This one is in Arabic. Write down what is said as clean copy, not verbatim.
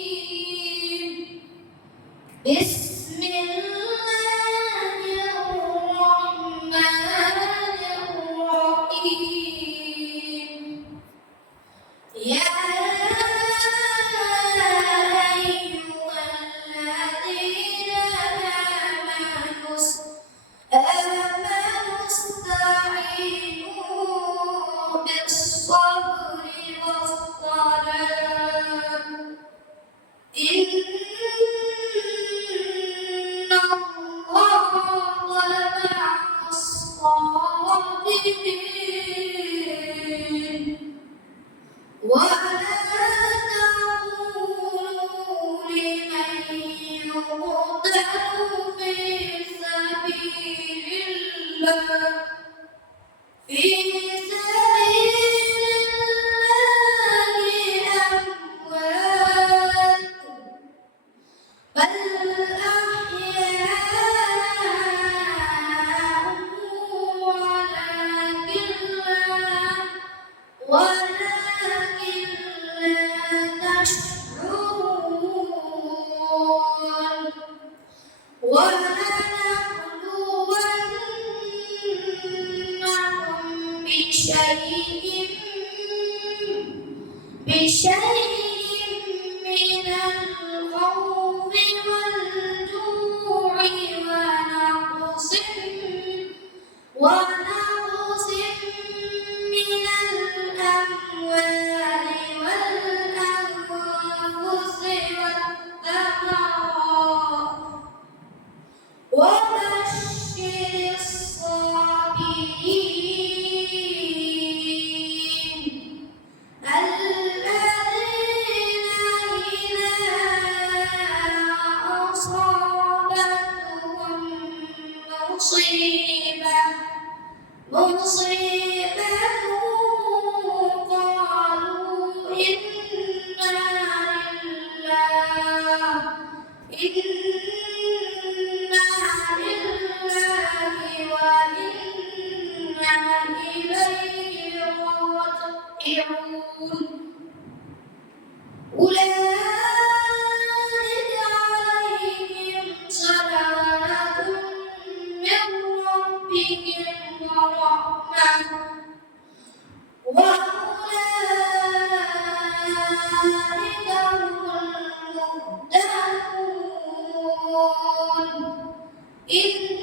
الرجيم بسم الله الرحمن الرحيم يا أيها الذين آمنوا استعينوا بالصبر والصلاة إن الله مع الصابرين ولا تقولوا لمن يقتل في سبيل الله أموات بل أحياء ولكن لا تشعرون ولنبلونكم بشيء من الخوف والجوع ونقص من الأموال والأنفس والثمرات وبشر الصابرين الذين إذا أصابتهم مصيبة قالوا إنا لله وإنا إليه راجعون أولئك عليهم صلوات من ربهم ورحمة وأولئك هم المهتدون